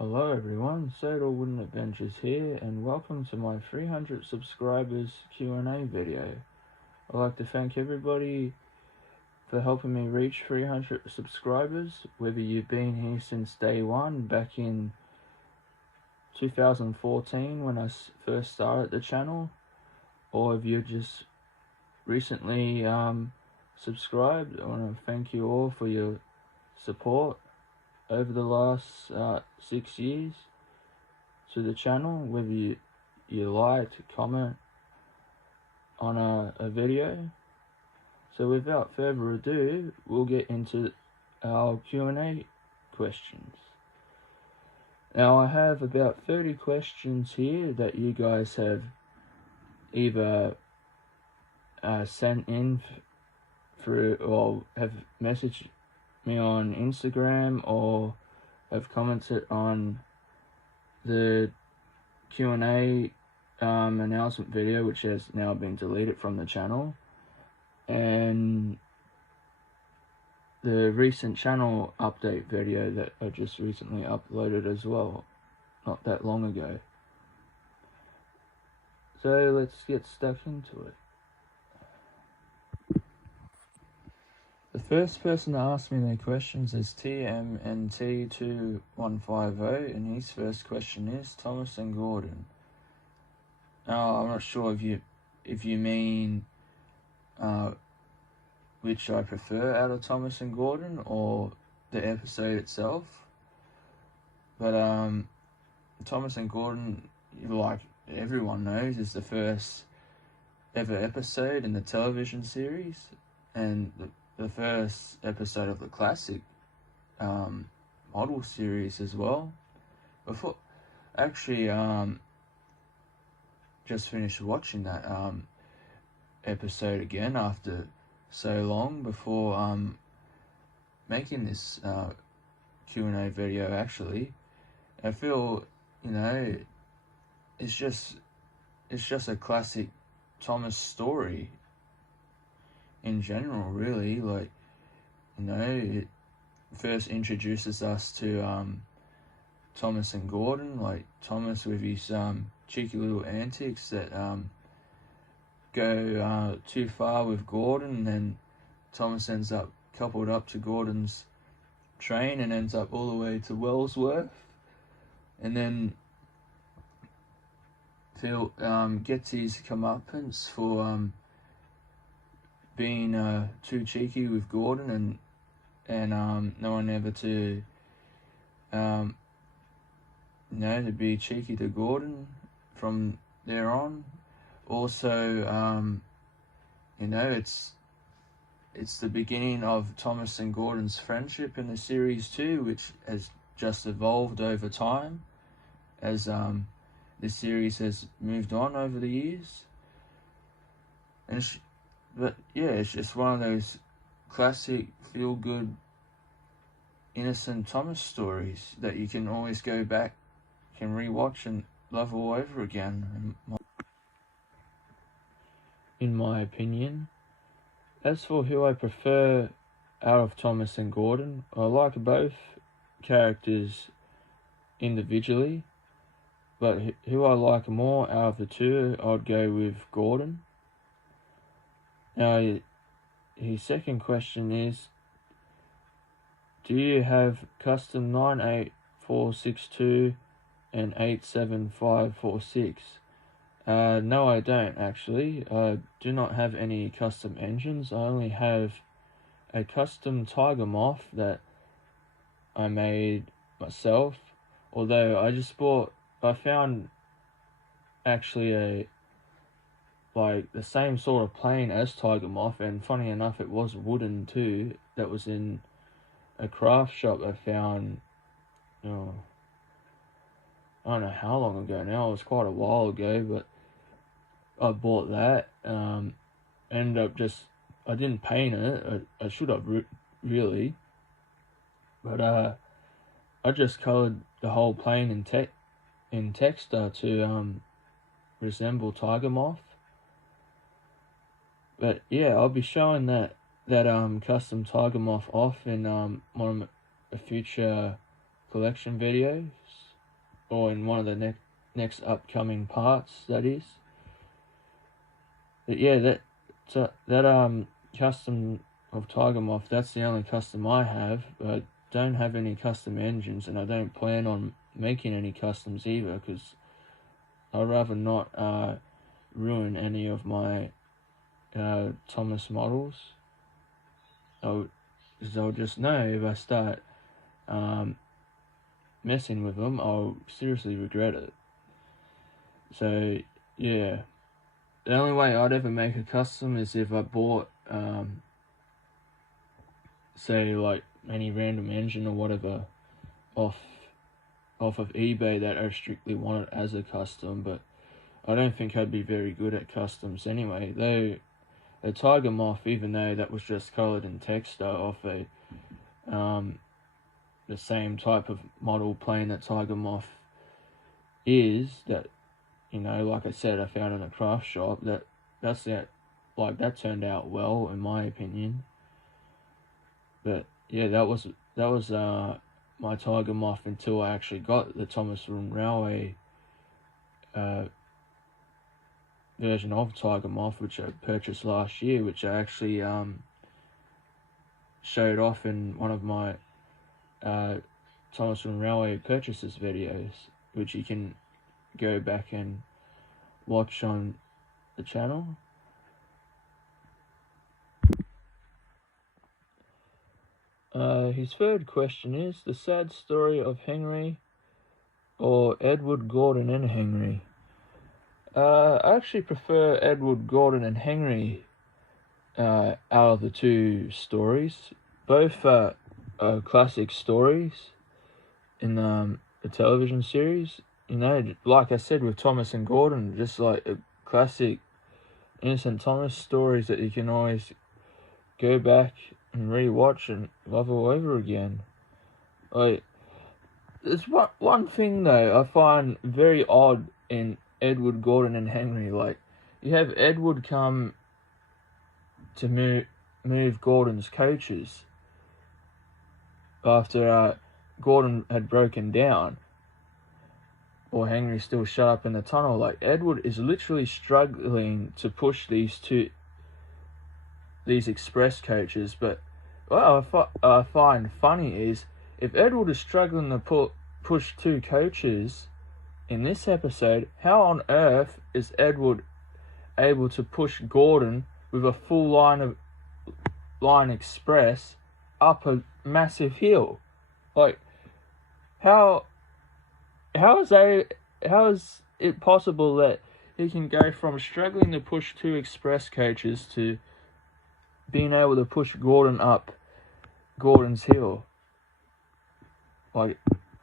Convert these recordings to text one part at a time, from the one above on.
Hello everyone, Sodor Wooden Adventures here, and welcome to my 300 subscribers Q&A video. I'd like to thank everybody for helping me reach 300 subscribers, whether you've been here since day one, back in 2014 when I first started the channel, or if you just recently subscribed. I want to thank you all for your support over the last 6 years to the channel, whether you like, comment on a video. So without further ado, we'll get into our Q&A questions. Now I have about 30 questions here that you guys have either sent in through, or have messaged me on Instagram, or have commented on the Q&A announcement video, which has now been deleted from the channel, and the recent channel update video that I just recently uploaded as well, not that long ago. So let's get stuck into it. The first person to ask me their questions is TMNT2150, and his first question is Thomas and Gordon. Now, I'm not sure if you mean which I prefer out of Thomas and Gordon or the episode itself, but Thomas and Gordon, like everyone knows, is the first ever episode in the television series, and the first episode of the classic model series as well. Before, actually, just finished watching that episode again after so long before making this Q&A video. Actually, I feel, it's just a classic Thomas story in general, really. Like, it first introduces us to Thomas and Gordon, like Thomas with his cheeky little antics that go too far with Gordon, and then Thomas ends up coupled up to Gordon's train and ends up all the way to Wellsworth, and then Phil gets his comeuppance for being too cheeky with Gordon, and no one ever to to be cheeky to Gordon from there on. Also, it's the beginning of Thomas and Gordon's friendship in the series too, which has just evolved over time as the series has moved on over the years. But yeah, it's just one of those classic feel-good, innocent Thomas stories that you can always go back, can rewatch and love all over again, in my opinion. As for who I prefer out of Thomas and Gordon, I like both characters individually, but who I like more out of the two, I'd go with Gordon. Now, his second question is, do you have custom 98462 and 87546? No, I don't actually. I do not have any custom engines. I only have a custom Tiger Moth that I made myself, although I found actually the same sort of plane as Tiger Moth, and funny enough, it was wooden too. That was in a craft shop I found, I don't know how long ago now. It was quite a while ago, but I bought that. Ended up I didn't paint it. I should have really, but I just colored the whole plane in texture to resemble Tiger Moth. But yeah, I'll be showing that custom Tiger Moth off in one of the future collection videos. or in one of the next upcoming parts, that is. But yeah, that custom of Tiger Moth, that's the only custom I have. I don't have any custom engines, and I don't plan on making any customs either, because I'd rather not ruin any of my Thomas models. Because I'll just know if I start messing with them, I'll seriously regret it. So yeah, the only way I'd ever make a custom is if I bought say like any random engine or whatever off of eBay that I strictly wanted as a custom. But I don't think I'd be very good at customs anyway. Though the Tiger Moth, even though that was just coloured in texture off a the same type of model plane that Tiger Moth is, that, you know, like I said, I found in a craft shop, that turned out well in my opinion. But yeah, that was my Tiger Moth until I actually got the Thomas Railway version of Tiger Moth, which I purchased last year, which I actually showed off in one of my Thomas Railway purchases videos, which you can go back and watch on the channel. His third question is the sad story of Henry or Edward Gordon and Henry. I actually prefer Edward Gordon and Henry out of the two stories. Both are classic stories in the television series. You know, like I said with Thomas and Gordon, just like a classic Innocent Thomas stories that you can always go back and re-watch and love all over again. Like, there's one thing though I find very odd in Edward Gordon and Henry. Like, you have Edward come to move Gordon's coaches after Gordon had broken down, or Henry still shut up in the tunnel. Like, Edward is literally struggling to push these express coaches. But what I find funny is, if Edward is struggling to push two coaches in this episode, how on earth is Edward able to push Gordon with a full line express up a massive hill? Like, how is it possible that he can go from struggling to push two express coaches to being able to push Gordon up Gordon's hill? Like,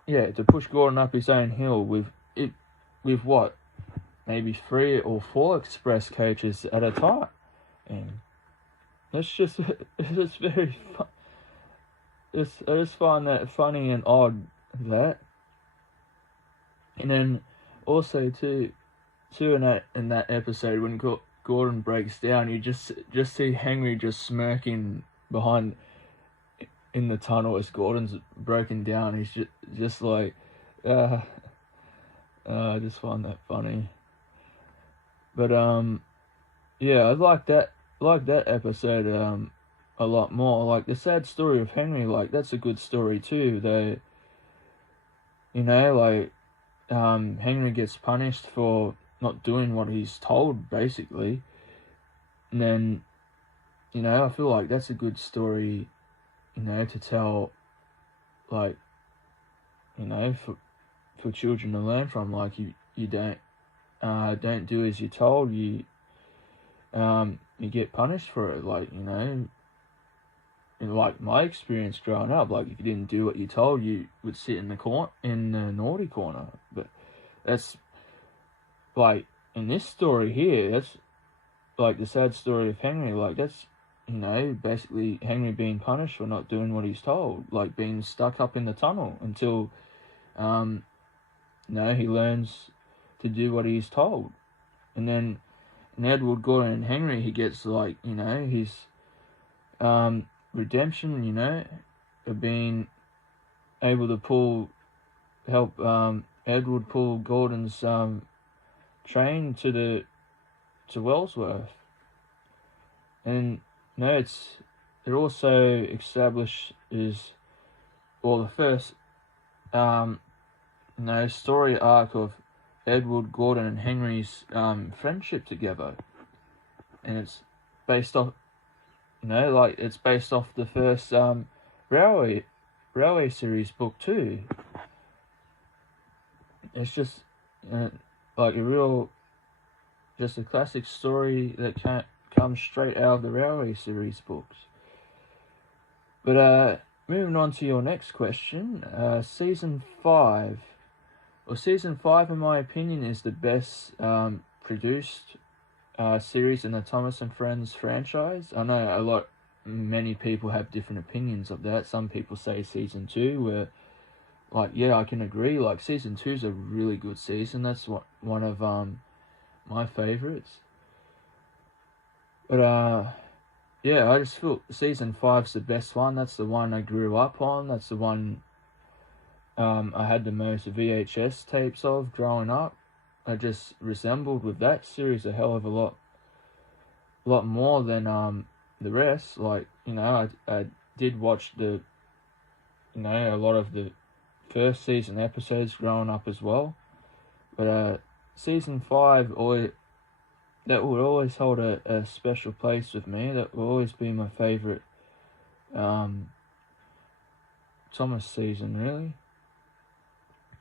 yeah, to push Gordon up his own hill with what, maybe 3 or 4 express coaches at a time. And it's just very fun. I just find that funny and odd, that. And then also too in that episode, when Gordon breaks down, you just see Henry just smirking behind in the tunnel as Gordon's broken down. He's just like, I just find that funny. But yeah, I like that episode a lot more. Like, the sad story of Henry, like, that's a good story too. They, you know, like, Henry gets punished for not doing what he's told, basically. And then, you know, I feel like that's a good story, you know, to tell, like, you know, for children to learn from. Like, you don't do as you're told, you get punished for it. Like, you know, in like my experience growing up, like, if you didn't do what you told, you would sit in the naughty corner. But that's, like, in this story here, that's like the sad story of Henry. Like, that's, you know, basically Henry being punished for not doing what he's told, like being stuck up in the tunnel until you know, he learns to do what he's told. And then in Edward Gordon and Henry, he gets, like, you know, his redemption, you know, of being able to help Edward pull Gordon's train to Wellsworth, and it also establishes the first story arc of Edward, Gordon, and Henry's friendship together, and it's based off it's based off the first railway series book too. It's just just a classic story that comes straight out of the railway series books. But moving on to your next question, season 5. Well, season 5, in my opinion, is the best produced series in the Thomas and Friends franchise. I know many people have different opinions of that. Some people say season 2, where, I can agree. Season 2 is a really good season. That's one of my favorites. But I just feel season 5's the best one. That's the one I grew up on. That's the one I had the most VHS tapes of growing up. I just resembled with that series a hell of a lot more than the rest. I did watch a lot of the first season episodes growing up as well. But season 5, that will always hold a special place with me. That will always be my favourite Thomas season, really.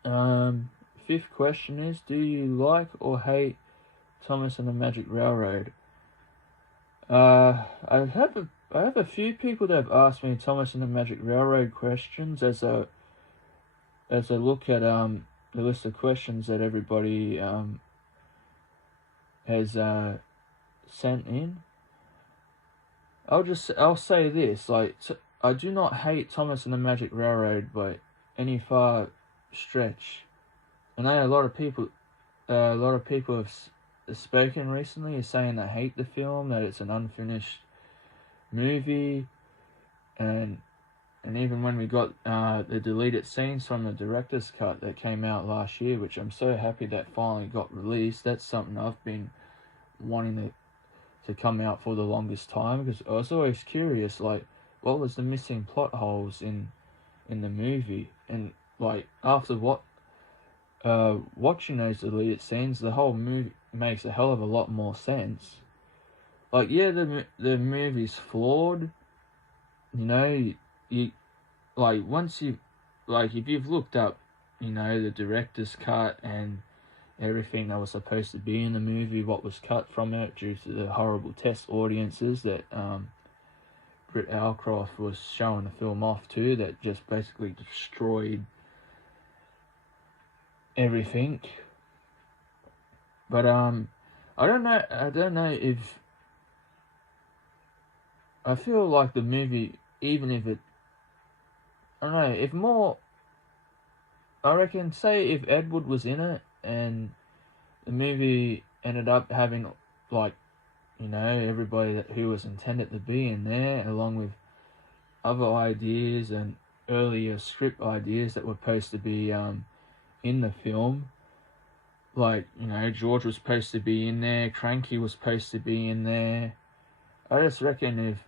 5th question is, do you like or hate Thomas and the Magic Railroad? I have a few people that have asked me Thomas and the Magic Railroad questions as I look at the list of questions that everybody has sent in. I'll say this, I do not hate Thomas and the Magic Railroad by any far stretch. I know a lot of people have spoken recently is saying they hate the film, that it's an unfinished movie, and even when we got the deleted scenes from the director's cut that came out last year, which I'm so happy that finally got released. That's something I've been wanting to come out for the longest time, because I was always curious, what was the missing plot holes in the movie, and after watching those deleted scenes, the whole movie makes a hell of a lot more sense. The movie's flawed. You once you if you've looked up, the director's cut and everything that was supposed to be in the movie, what was cut from it due to the horrible test audiences that Britt Allcroft was showing the film off to, that just basically destroyed everything. But I don't know if I feel like the movie, even if it, I don't know, if more, I reckon, say if Edward was in it and the movie ended up having everybody who was intended to be in there, along with other ideas and earlier script ideas that were supposed to be in the film. George was supposed to be in there, Cranky was supposed to be in there. I just reckon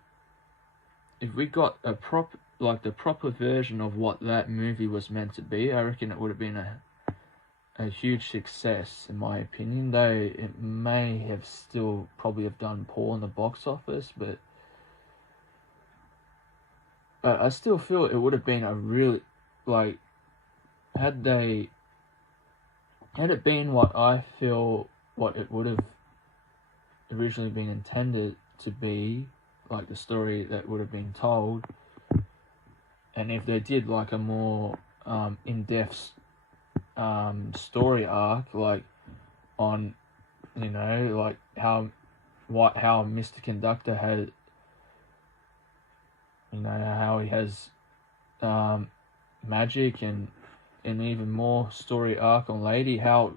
if we got the proper version of what that movie was meant to be, I reckon it would have been a huge success, in my opinion, though it may have still probably have done poor in the box office, but I still feel it would have been a really, had it been what I feel what it would have originally been intended to be, the story that would have been told, and if they did a more in-depth story arc, on how Mr. Conductor had, how he has magic, and even more story arc on Lady, how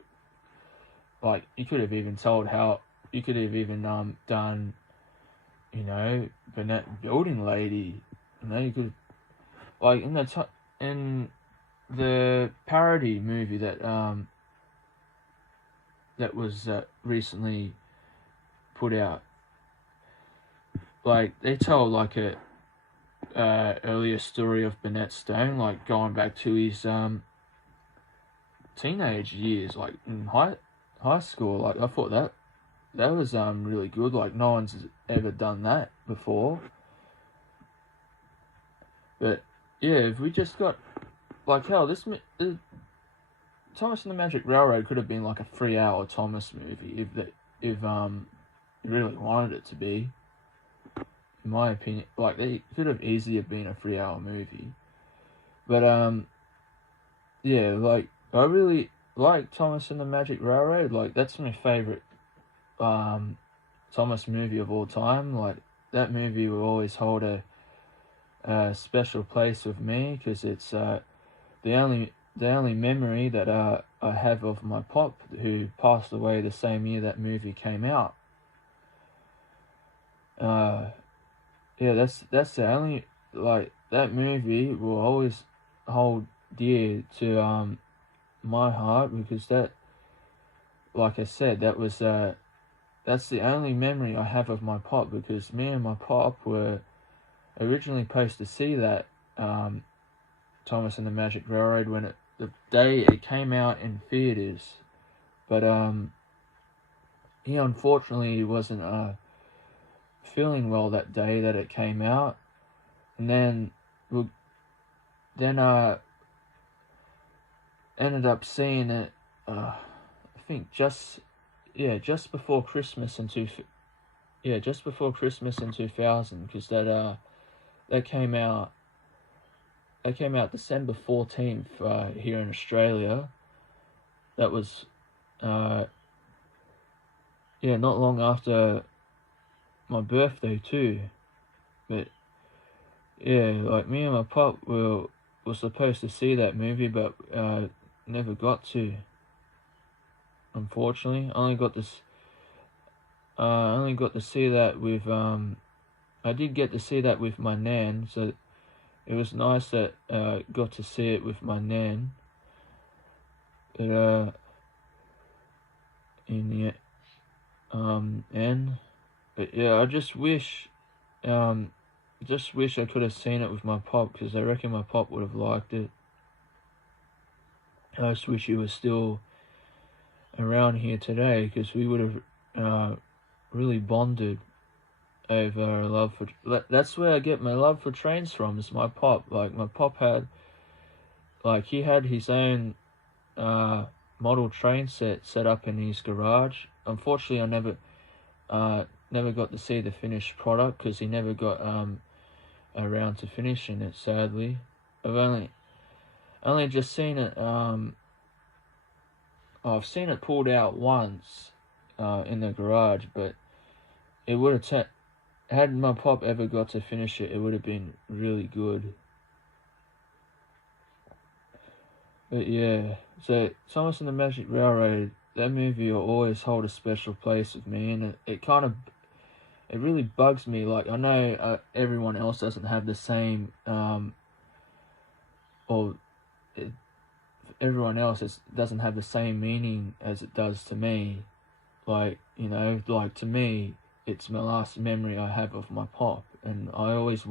you could have even told how you could have even done Burnett building Lady, you could in the parody movie that that was recently put out. Like they tell like a earlier story of Burnett Stone, like going back to his teenage years, like in high school. Like I thought that was really good. Like no one's ever done that before. But yeah, if we just got like hell, Thomas and the Magic Railroad could have been like a 3-hour Thomas movie if you really wanted it to be. In my opinion, like they could have easily have been a 3-hour movie. But yeah, like I really like Thomas and the Magic Railroad. Like that's my favorite Thomas movie of all time. Like that movie will always hold a special place with me because it's the only memory that I have of my pop, who passed away the same year that movie came out. Yeah, that's the only, like, that movie will always hold dear to my heart, because that, like I said, that's the only memory I have of my pop, because me and my pop were originally supposed to see that Thomas and the Magic Railroad when the day it came out in theaters, but he unfortunately wasn't feeling well that day that it came out, and then ended up seeing it. I think just before Christmas in 2000, because that came out. That came out December 14th here in Australia. That was not long after my birthday too. But yeah, like me and my pop were supposed to see that movie, but never got to. Unfortunately, I only got to see that with I did get to see that with my nan, so it was nice that got to see it with my nan. But in the end, but yeah, I just wish I could have seen it with my pop, because I reckon my pop would have liked it. I just wish he was still around here today, because we would have really bonded over our love for. That's where I get my love for trains from. Is my pop. Like my pop had, like he had his own model train set up in his garage. Unfortunately, I never got to see the finished product, because he never got around to finishing it. Sadly, I've only just seen it. I've seen it pulled out once in the garage, but it would have had my pop ever got to finish it, it would have been really good. But yeah, so Thomas and the Magic Railroad, that movie will always hold a special place with me, and it really bugs me. Like, I know everyone else doesn't have the same, everyone else doesn't have the same meaning as it does to me. Like, like to me, it's my last memory I have of my pop, and I always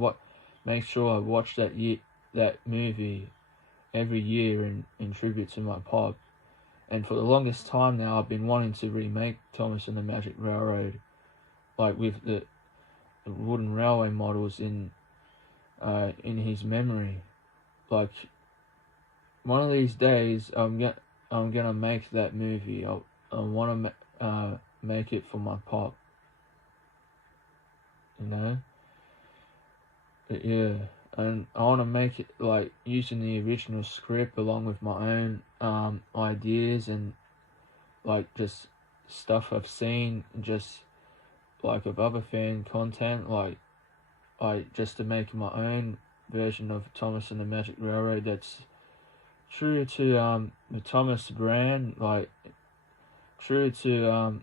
make sure I watch that movie every year in tribute to my pop. And for the longest time now, I've been wanting to remake Thomas and the Magic Railroad, like with the wooden railway models in his memory. Like, one of these days, I'm gonna make that movie. I want to make it for my pop. But yeah, and I want to make it like using the original script along with my own ideas, and like just stuff I've seen, just like of other fan content, like just to make my own version of Thomas and the Magic Railroad that's true to the Thomas brand, like true to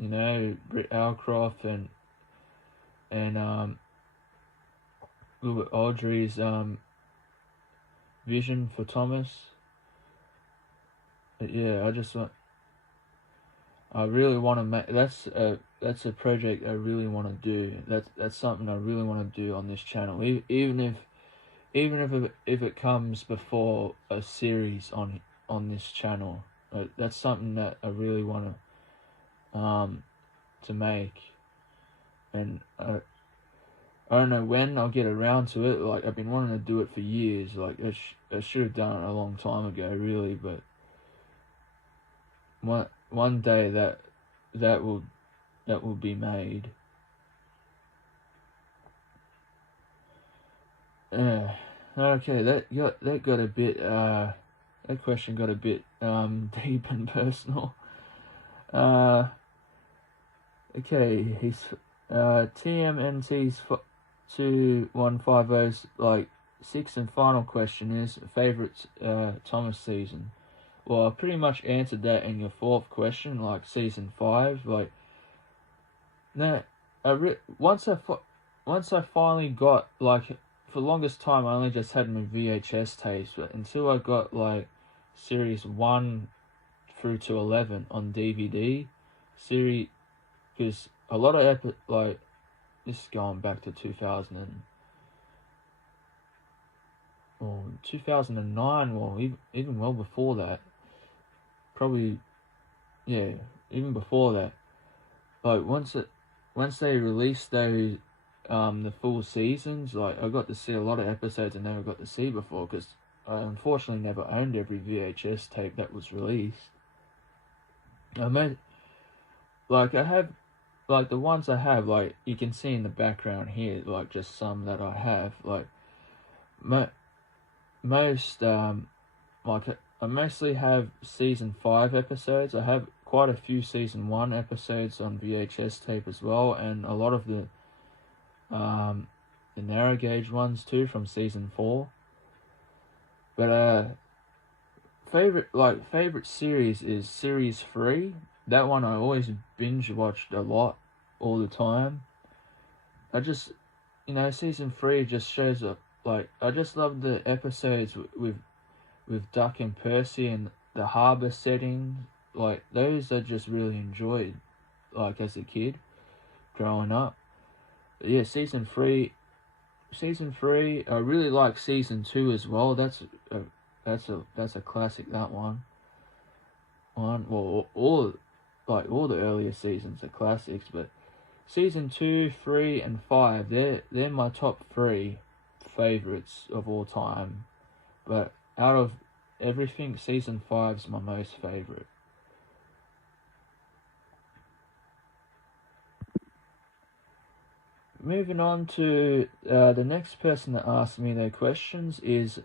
Britt Alcroft and Wilbert Audrey's vision for Thomas. yeah, I really want to make. That's a project I really want to do. That's something I really want to do on this channel. Even if it comes before a series on this channel, that's something that I really want to make. And I don't know when I'll get around to it. Like, I've been wanting to do it for years. Like, I should have done it a long time ago, really. But one day that will be made. Okay, that got a bit that question got a bit deep and personal. Okay, he's TMNT's 2150's like sixth and final question is favorite Thomas season. Well, I pretty much answered that in your fourth question, like season 5. Like, no, once I finally got, like, for the longest time I only just had my VHS tapes, but until I got like series 1 through to 11 on DVD, because a lot of like, this is going back to 2009, well, even well before that. Probably, yeah, even before that. Like, once they released those, the full seasons, like, I got to see a lot of episodes I never got to see before, because I unfortunately never owned every VHS tape that was released. I have, like, the ones I have, like, you can see in the background here, like, just some that I have, like, most, like, I mostly have season 5 episodes. I have quite a few season 1 episodes on VHS tape as well, and a lot of the narrow gauge ones too from season 4. But favorite series is series 3. That one I always binge watched a lot, all the time. I just, season 3 just shows up. Like, I just love the episodes with Duck and Percy and the harbour setting. Like, those I just really enjoyed, like, as a kid growing up. But yeah, season 3, I really like season 2 as well. That's a classic, that one. Well, all the earlier seasons are classics, but season 2, 3 and 5, they're my top 3 favorites of all time. But out of everything, season 5's my most favorite. Moving on to the next person that asked me their questions is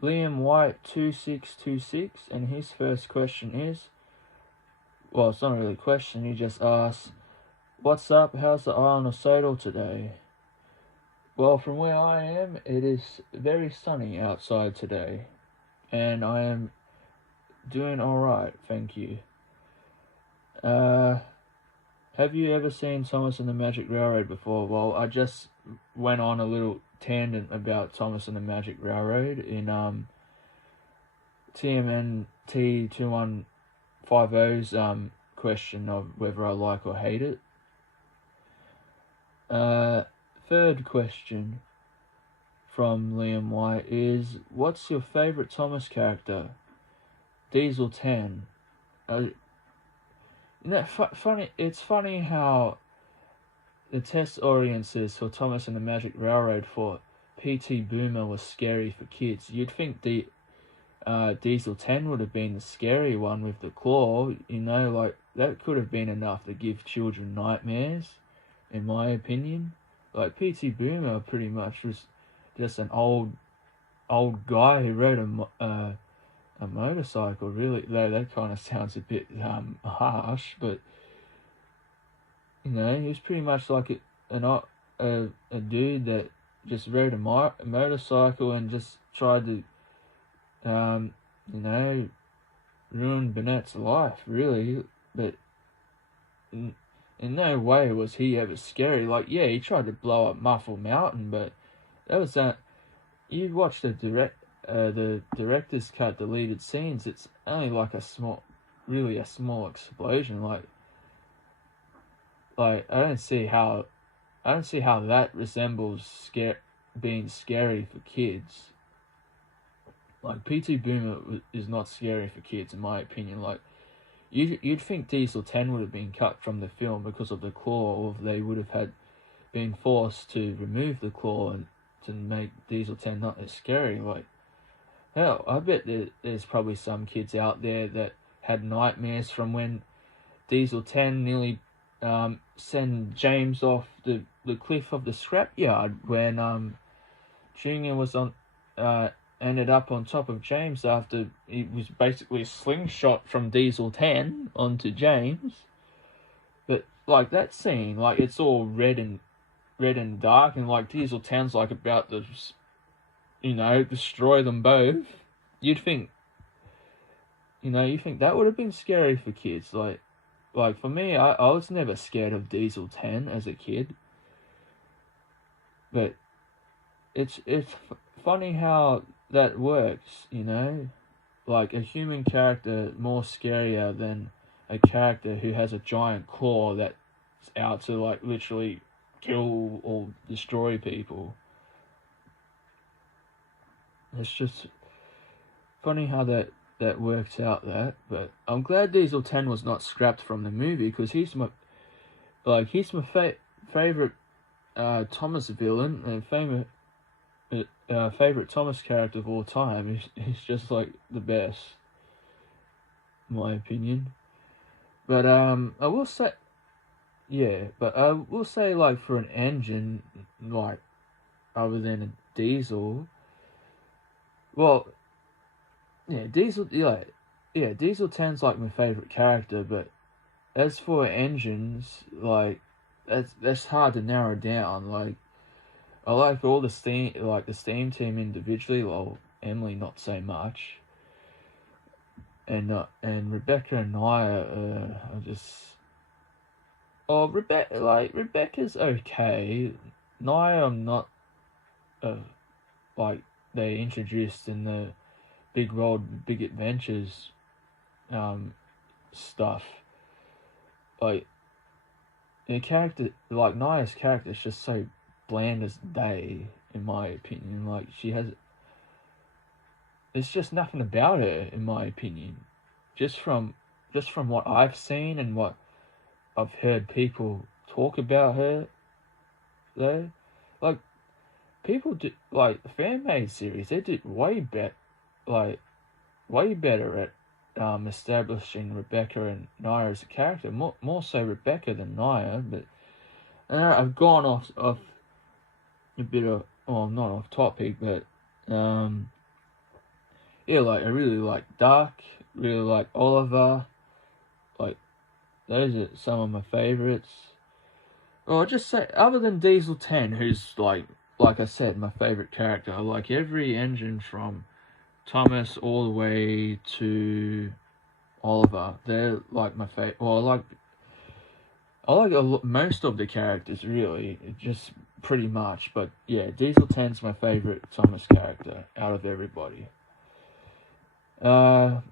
Liam White 2626, and his first question is, well, it's not really a question, he just asks, what's up, how's the island of Sodor today? Well, from where I am, it is very sunny outside today, and I am doing alright, thank you. Have you ever seen Thomas and the Magic Railroad before? Well, I just went on a little tangent about Thomas and the Magic Railroad in TMNT 2150's question of whether I like or hate it. Third question from Liam White is, what's your favourite Thomas character? Diesel 10. Funny. It's funny how the test audiences for Thomas and the Magic Railroad for P.T. Boomer was scary for kids. You'd think the Diesel 10 would have been the scary one with the claw. Like, that could have been enough to give children nightmares, in my opinion. Like, P.T. Boomer pretty much was just an old guy who rode a motorcycle, really, though that kind of sounds a bit harsh, but he was pretty much like a dude that just rode a motorcycle and just tried to ruin Bennett's life, really. But in no way was he ever scary. Like, yeah, he tried to blow up Muffle Mountain, but that was you watch the the director's cut deleted scenes, it's only like a small explosion. Like I don't see how that resembles being scary for kids. Like P.T. Boomer is not scary for kids, in my opinion. Like you'd think Diesel 10 would have been cut from the film because of the claw, or they would have had been forced to remove the claw and to make Diesel 10 not as scary. Like hell, I bet there's probably some kids out there that had nightmares from when Diesel 10 nearly sent James off the cliff of the scrapyard when Junior was ended up on top of James after he was basically a slingshot from Diesel 10 onto James. But like that scene, like it's all red and dark, and like Diesel 10's like about to, destroy them both. You think that would have been scary for kids. Like for me, I was never scared of Diesel 10 as a kid. But it's funny how that works, like a human character more scarier than a character who has a giant claw that's out to like literally kill or destroy people. It's just funny how that works out. But I'm glad Diesel 10 was not scrapped from the movie, because he's my favorite Thomas villain and favorite Thomas character of all time. He's just like the best, in my opinion. But I will say like for an engine, like other than a Diesel, well, Diesel 10's like my favorite character. But as for engines, like that's hard to narrow down. Like I like all the steam team individually. Well, Emily not so much, and Rebecca and Nia are just. Oh, Rebecca's okay. Nia, I'm not. Like they introduced in the Big World, Big Adventures, stuff. Like the character, like Nia's character, is just so bland as day, in my opinion. Like there's just nothing about her, in my opinion. Just from what I've seen and what I've heard people talk about her, though, like people do, like the fan-made series, they did way better at establishing Rebecca and Nia as a character. More so Rebecca than Nia. But I've gone off a bit of, well, not off topic, but like I really like Duck, really like Oliver. Like those are some of my favorites. Or just say, other than Diesel 10, who's like I said, my favorite character. I like every engine from Thomas all the way to Oliver. They're like my favorite. Well, I like most of the characters, really, just pretty much. But yeah, Diesel 10's my favorite Thomas character out of everybody. Liam's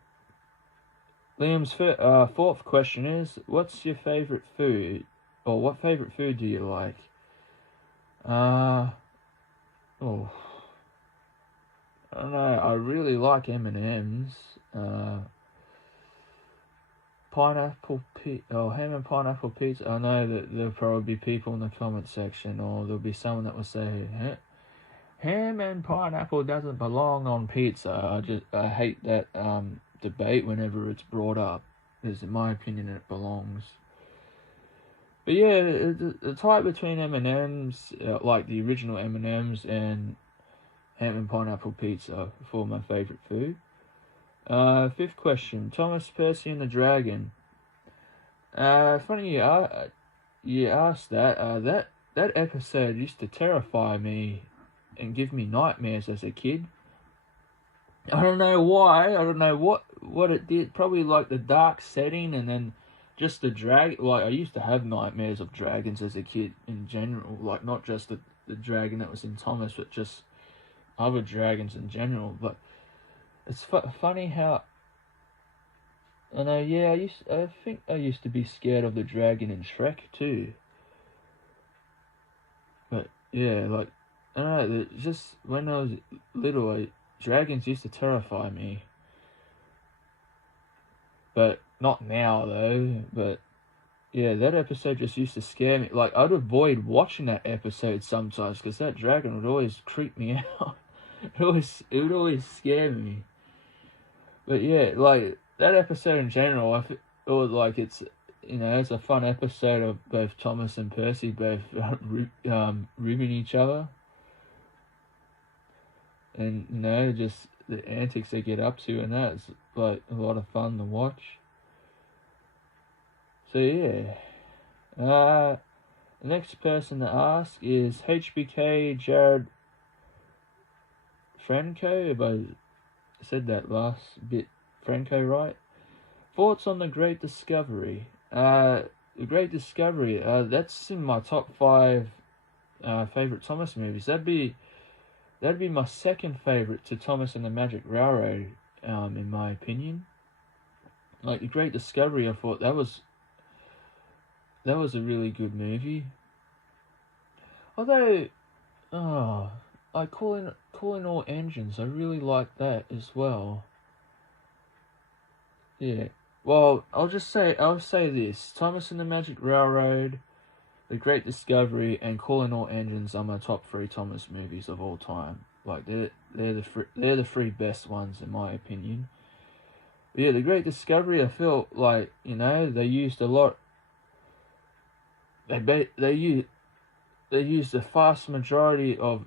fourth question is, what's your favorite food? Or what favorite food do you like? I don't know. I really like M&M's. Ham and pineapple pizza. I know that there'll probably be people in the comment section, or there'll be someone that will say, ham and pineapple doesn't belong on pizza. I hate that debate whenever it's brought up, because in my opinion it belongs. But yeah, the type between M&M's, like the original M&M's, and ham and pineapple pizza for my favourite food. Fifth question, Thomas, Percy and the Dragon. Funny you asked that. That episode used to terrify me and give me nightmares as a kid. I don't know why. I don't know what it did. Probably like the dark setting, and then just the dragon. Like I used to have nightmares of dragons as a kid in general. Like not just the dragon that was in Thomas, but just other dragons in general. But it's funny how I know. Yeah, I think I used to be scared of the dragon in Shrek too. But yeah, like I don't know. Just when I was little, dragons used to terrify me. But not now though. But yeah, that episode just used to scare me. Like I'd avoid watching that episode sometimes because that dragon would always creep me out. It would always scare me. But yeah, like that episode in general, it was like it's a fun episode of both Thomas and Percy both ribbing each other, and just the antics they get up to, and that's like a lot of fun to watch. So yeah, the next person to ask is HBK Jared Franco. If I said that last bit Franco right. Thoughts on The Great Discovery? The Great Discovery, that's in my top 5 favorite Thomas movies. That'd be my second favorite to Thomas and the Magic Railroad, in my opinion. Like The Great Discovery, I thought that was a really good movie. Although, I calling all engines, I really like that as well. Yeah. Well, I'll say this: Thomas and the Magic Railroad, The Great Discovery, and Calling All Engines are my top 3 Thomas movies of all time. Like they're the 3 best ones in my opinion. But yeah, The Great Discovery, I feel like they used a lot. They used the vast majority of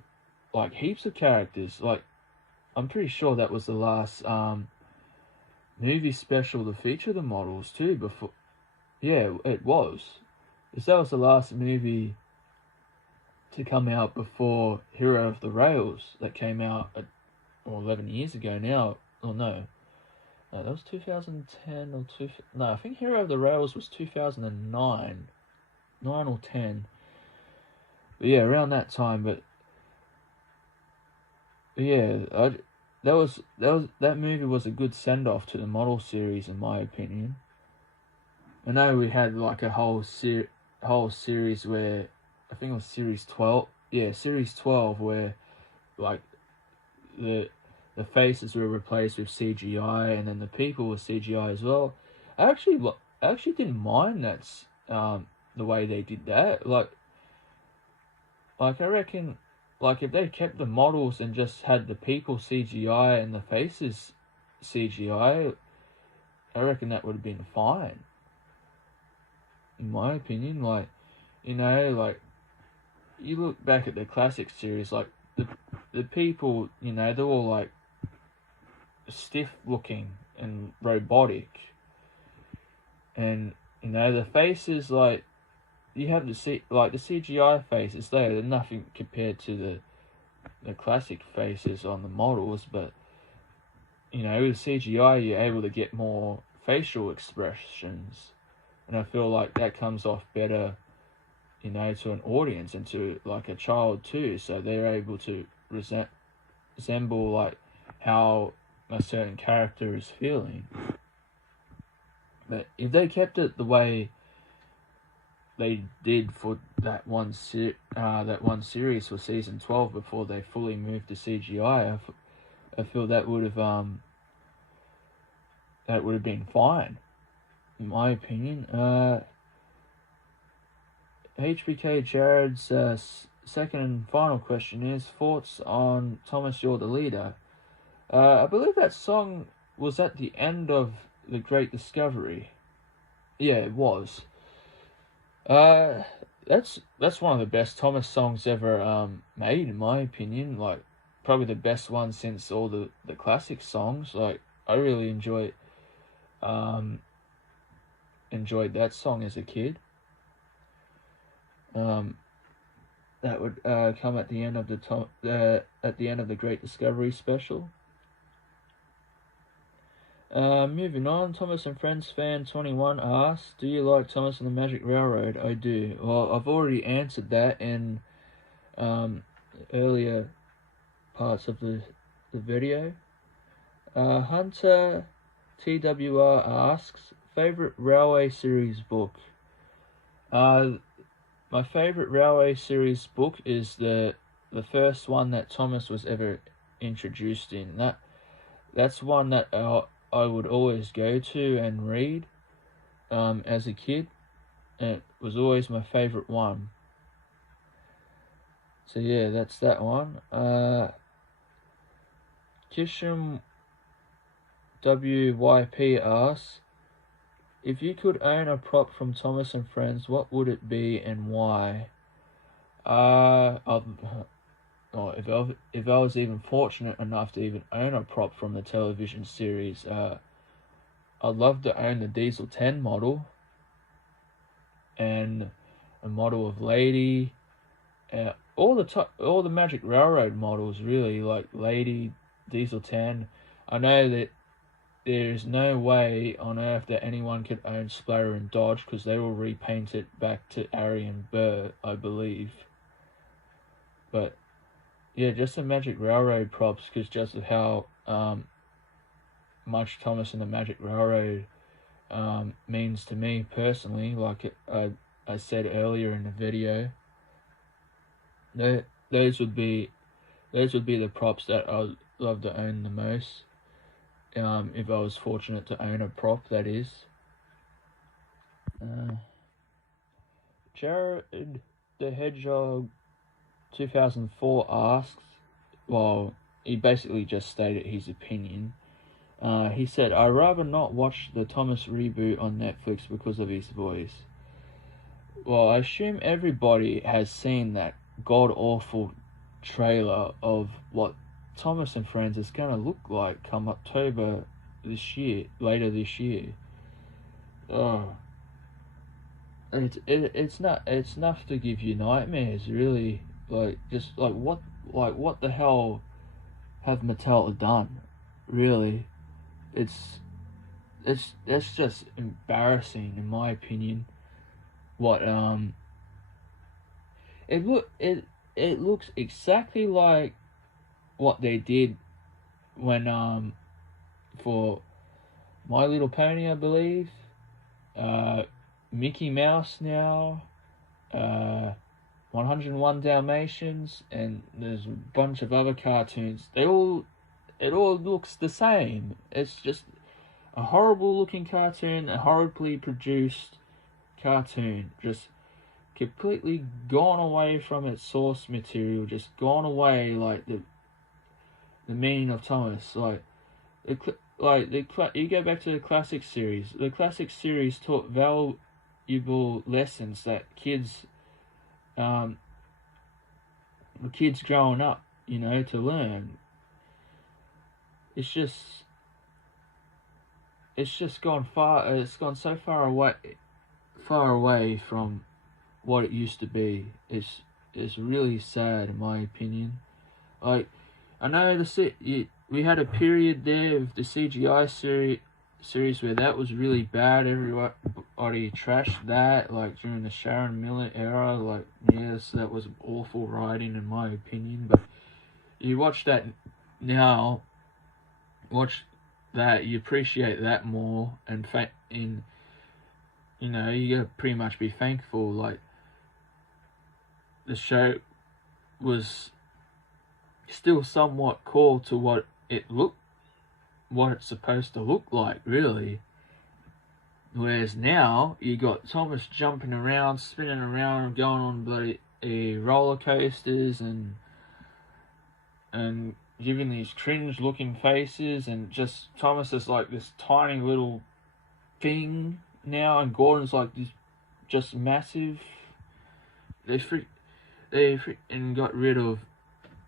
like heaps of characters. Like I'm pretty sure that was the last movie special to feature the models too. Before, yeah, it was. That was the last movie to come out before Hero of the Rails that came out 11 years ago now. Oh no, that was 2010 or two. No, I think Hero of the Rails was 2009, 9 or 10. But yeah, around that time. But yeah, that movie was a good send off to the model series in my opinion. I know we had like a whole series where I think it was series 12. Yeah, series 12 where like the faces were replaced with CGI and then the people were CGI as well. I actually didn't mind that's the way they did that. Like I reckon, like if they kept the models and just had the people CGI and the faces CGI, I reckon that would have been fine. In my opinion, like like you look back at the classic series, like the people, they're all like stiff looking and robotic, and the faces, like you have the CGI faces there, they're nothing compared to the classic faces on the models, but with CGI you're able to get more facial expressions, and I feel like that comes off better to an audience and to like a child too, so they're able to resemble like how a certain character is feeling. But if they kept it the way they did for that one series for season 12 before they fully moved to CGI, I feel that would have been fine, in my opinion. HBK Jared's second and final question is thoughts on Thomas You're the Leader. I believe that song was at the end of The Great Discovery. Yeah, it was. That's one of the best Thomas songs ever made, in my opinion. Like probably the best one since all the classic songs. Like I really enjoyed that song as a kid. That would come at the end of the Great Discovery special. Moving on, Thomas and Friends fan 21 asks, do you like Thomas and the Magic Railroad? I do. Well, I've already answered that in earlier parts of the video. Hunter TWR asks, favorite Railway series book. My favorite Railway series book is the first one that Thomas was ever introduced in. That's one that I would always go to and read as a kid. It was always my favorite one. So yeah, that's that one. Kisham WYP asks, if you could own a prop from Thomas and Friends, what would it be and why? If I was even fortunate enough to even own a prop from the television series, I'd love to own the Diesel 10 model and a model of Lady, all the Magic Railroad models really, like Lady, Diesel 10. I know that there's no way on earth that anyone could own Splatter and Dodge because they will repaint it back to Ari and Burr, I believe. But yeah, just the Magic Railroad props, because just of how much Thomas and the Magic Railroad means to me personally. Like I said earlier in the video, those would be the props that I'd love to own the most. If I was fortunate to own a prop, that is. Jared the Hedgehog 2004 asks, well, he basically just stated his opinion. He said, I'd rather not watch the Thomas reboot on Netflix because of his voice. Well, I assume everybody has seen that god-awful trailer of what Thomas and Friends is going to look like come October later this year. Oh, it's enough to give you nightmares, really. Like, just like what the hell have Mattel done? Really, that's just embarrassing in my opinion. What it looks exactly like what they did when for My Little Pony, I believe, Mickey Mouse now, 101 Dalmatians, and there's a bunch of other cartoons. It all looks the same. It's just a horrible looking cartoon, a horribly produced cartoon, just completely gone away from its source material, just gone away, like the meaning of Thomas. You go back to the classic series. The classic series taught valuable lessons that kids growing up, to learn. It's just gone far. It's gone so far away from what it used to be. It's really sad in my opinion. Like, I know we had a period there of the CGI series where that was really bad. Everybody trashed that, like during the Sharon Miller era. Like, yes, that was awful writing in my opinion. But you watch that now, you appreciate that more, and you gotta pretty much be thankful. Like, the show was still somewhat core to what it's supposed to look like, really. Whereas now you got Thomas jumping around, spinning around, going on bloody roller coasters and giving these cringe looking faces, and just Thomas is like this tiny little thing now, and Gordon's like this just massive.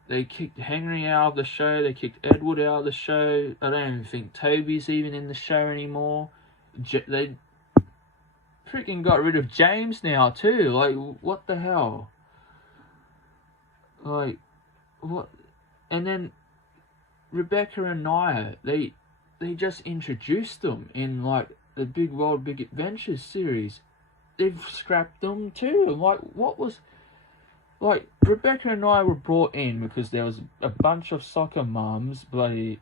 They kicked Henry out of the show. They kicked Edward out of the show. I don't even think Toby's even in the show anymore. They freaking got rid of James now too. Like, what the hell? Like, what? And then Rebecca and Nia, they just introduced them in like the Big World Big Adventures series. They've scrapped them too. Like, what was like, Rebecca and I were brought in because there was a bunch of soccer mums bloody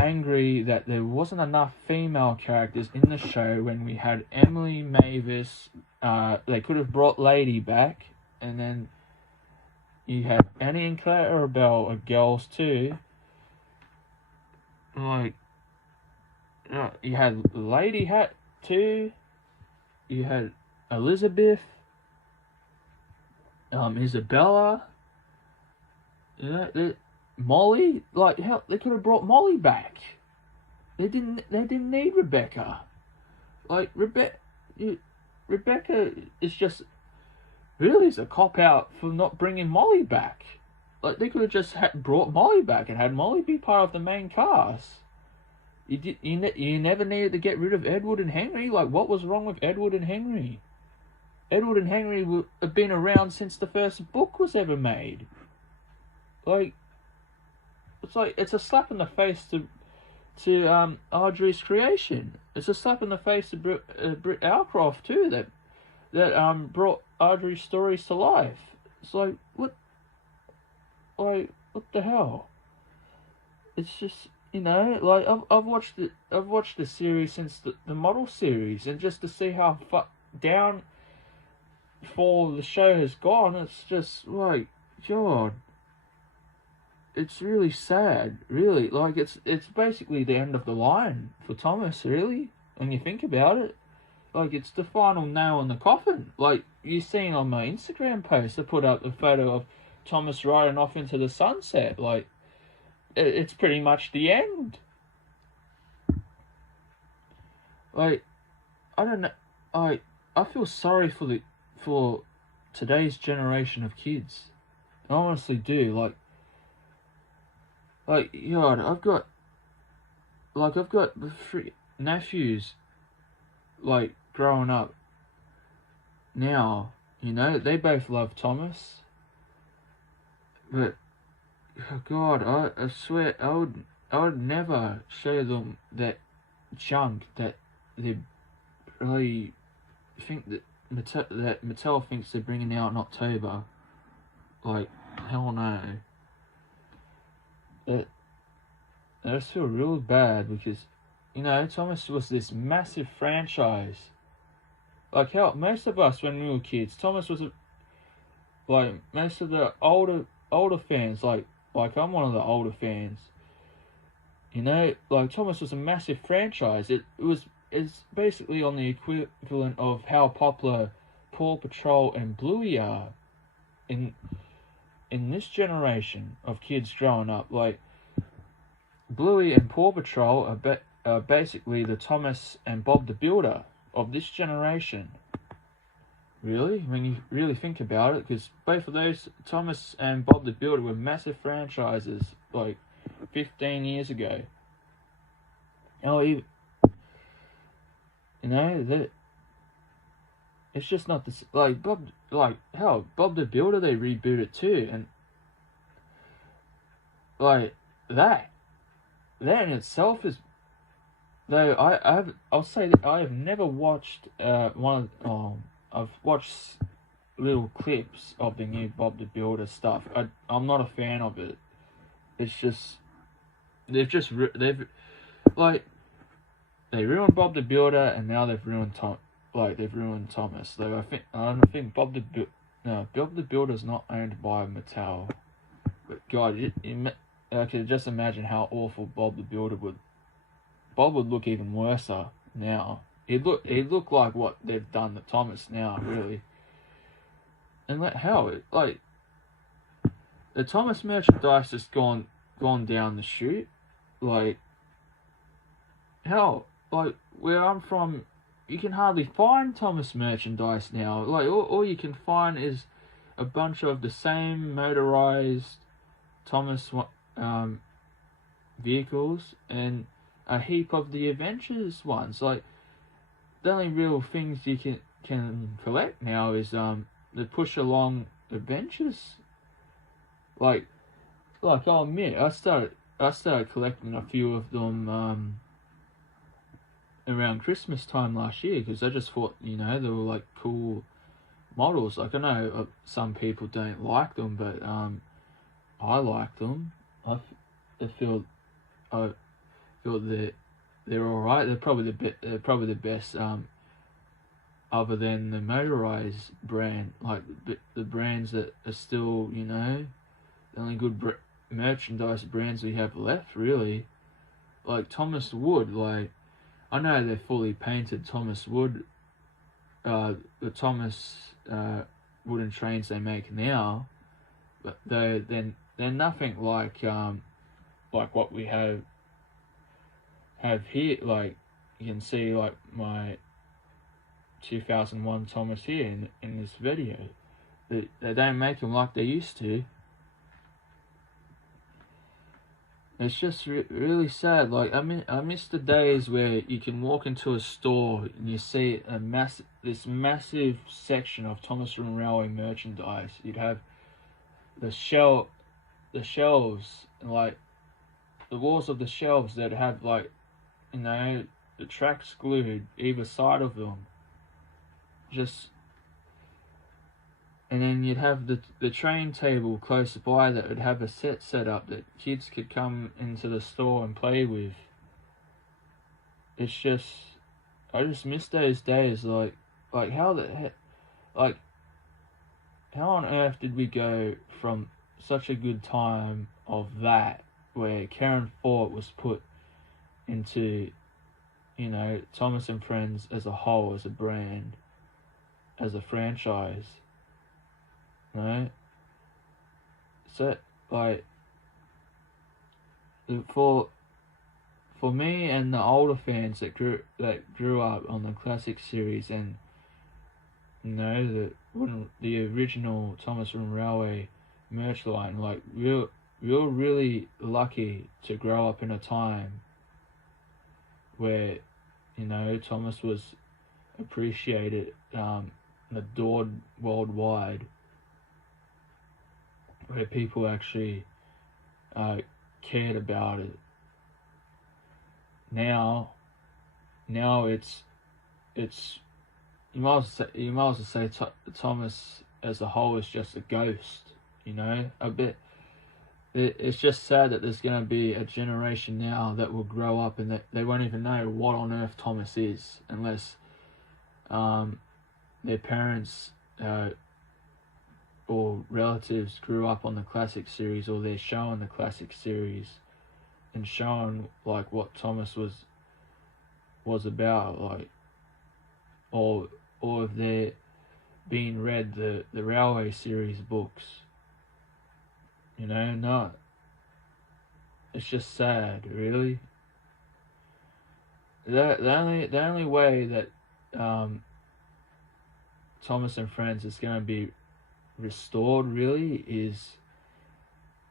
angry that there wasn't enough female characters in the show when we had Emily Mavis. They could have brought Lady back, and then you had Annie and Clarabelle are girls too. Like, you had Lady Hat too. You had Elizabeth, Isabella. Molly. Like, hell, they could have brought Molly back. They didn't need Rebecca. Like, Rebecca is just really is a cop out for not bringing Molly back. Like, they could have just brought Molly back and had Molly be part of the main cast. You never needed to get rid of Edward and Henry. Like, what was wrong with Edward and Henry? Edward and Henry have been around since the first book was ever made. Like, it's a slap in the face to Audrey's creation. It's a slap in the face to Britt Alcroft too. That brought Audrey's stories to life. It's like, what the hell? It's just, like, I've watched the series since the model series, and just to see how down for the show has gone, it's just like, God, it's really sad, really. Like, it's basically the end of the line for Thomas, really, when you think about it. Like, it's the final nail in the coffin. Like, you've seen on my Instagram post, I put up a photo of Thomas riding off into the sunset. Like, it's pretty much the end. Like, I don't know. I feel sorry for today's generation of kids. I honestly do. Like, God, I've got three nephews, like, growing up now. They both love Thomas. But, oh God, I swear, I would never show them that junk that they really think that Mattel thinks they're bringing out in October. Like, hell no. I just feel real bad because, Thomas was this massive franchise. Like, hell, most of us when we were kids, Thomas was most of the older fans, like I'm one of the older fans. Like, Thomas was a massive franchise. It's basically on the equivalent of how popular Paw Patrol and Bluey are in this generation of kids growing up. Like, Bluey and Paw Patrol are basically the Thomas and Bob the Builder of this generation. Really, when you really think about it, because both of those, Thomas and Bob the Builder, were massive franchises like 15 years ago. That it's just not this. Like, Bob the Builder, they rebooted too, and like that in itself is. Though I'll say that I have never watched I've watched little clips of the new Bob the Builder stuff. I'm not a fan of it. It's just they ruined Bob the Builder, and now they've ruined Thomas. Like, I don't think Bob the Builder's not owned by Mattel. But God, I could just imagine how awful Bob the Builder would. Bob would look even worse now. He'd look like what they've done to Thomas now, really. And the Thomas merchandise has gone down the chute. Like, where I'm from, you can hardly find Thomas merchandise now. Like, all you can find is a bunch of the same motorized Thomas vehicles and a heap of the Avengers ones. Like, the only real things you can collect now is the push along Avengers. Like I'll admit, I started collecting a few of them around Christmas time last year, because I just thought, they were like cool models. Like, I know some people don't like them, but I like them. I feel they're all right. They're probably the best. Other than the motorized brand, like the brands that are still, the only good merchandise brands we have left, really. Like Thomas Wood, like I know they're fully painted Thomas Wood, the Thomas wooden trains they make now, but they're nothing like what we have here. Like you can see, like my 2001 Thomas here in this video. They don't make them like they used to. It's just really sad. Like I miss the days where you can walk into a store and you see this massive section of Thomas Room Railway merchandise. You'd have the shelves, and like the walls of the shelves that have like, the tracks glued either side of them. And then you'd have the train table close by that would have a set up that kids could come into the store and play with. It's just, I just miss those days. Like how the heck, like how on earth did we go from such a good time of that, where Karen Fort was put into, Thomas and Friends as a whole, as a brand, as a franchise, right? So like for me and the older fans that grew up on the classic series and the original Thomas Room Railway merch line, like we're really lucky to grow up in a time where Thomas was appreciated, adored worldwide, where people actually cared about it. Now it's you might as well say Thomas as a whole is just a ghost. A bit. It's just sad that there's going to be a generation now that will grow up and that they won't even know what on earth Thomas is unless their parents or relatives grew up on the classic series, or they're showing the classic series and showing like what Thomas was about, like, or if they're being read the Railway series books. No, it's just sad, really. The only way that Thomas and Friends is going to be restored, really, is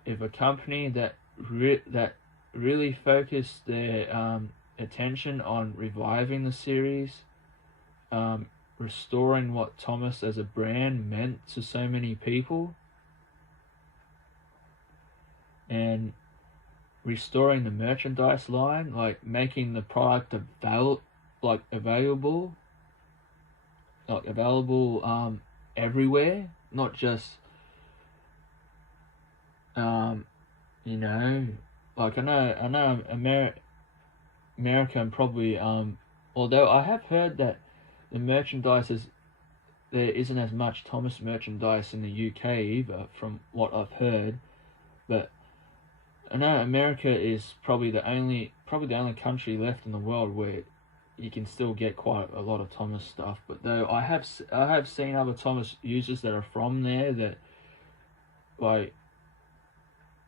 if a company that really focused their attention on reviving the series, restoring what Thomas as a brand meant to so many people, and restoring the merchandise line, like making the product available everywhere, not just like I know America and probably although I have heard that the merchandise there isn't as much Thomas merchandise in the UK either, from what I've heard, but I know America is probably the only country left in the world where you can still get quite a lot of Thomas stuff. But though I have seen other Thomas users that are from there that, like,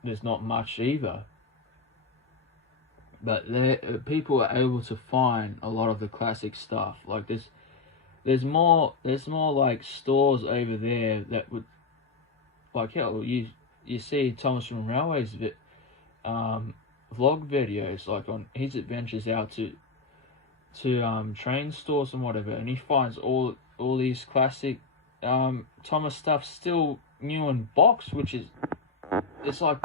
there's not much either. But people are able to find a lot of the classic stuff. Like there's more like stores over there that would, like, hell, you see Thomas from Railways vlog videos, like on his adventures out to train stores and whatever, and he finds all these classic Thomas stuff still new in box, which is, it's like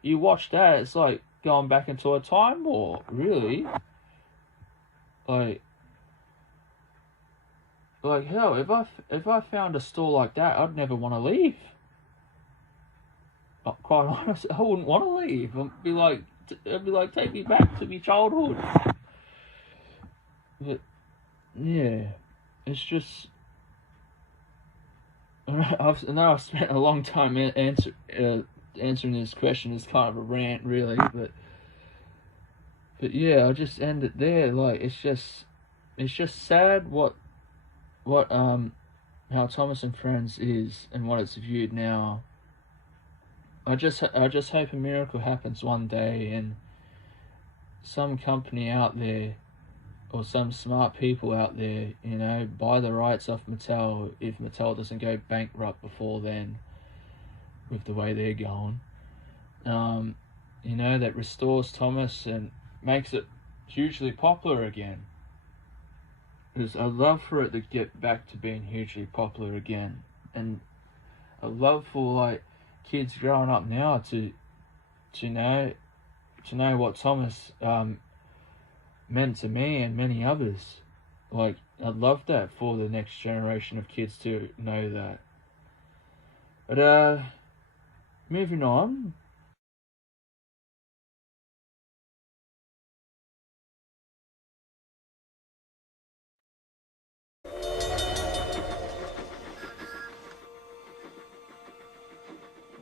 you watch that, it's like going back into a time war, really. Like Like, hell, if I found a store like that, I'd never want to leave. Quite honest, I wouldn't want to leave. I'd be like, take me back to my childhood. But yeah, it's just I know I've spent a long time answering this question. It's kind of a rant, really, but yeah, I'll just end it there. Like, it's just sad how Thomas and Friends is and what it's viewed now. I just hope a miracle happens one day and some company out there or some smart people out there, you know, buy the rights off Mattel if Mattel doesn't go bankrupt before then with the way they're going. You know, that restores Thomas and makes it hugely popular again. Because I'd love for it to get back to being hugely popular again. And I'd love for, like, kids growing up now to know what Thomas meant to me and many others. Like, I'd love that for the next generation of kids to know that. But moving on,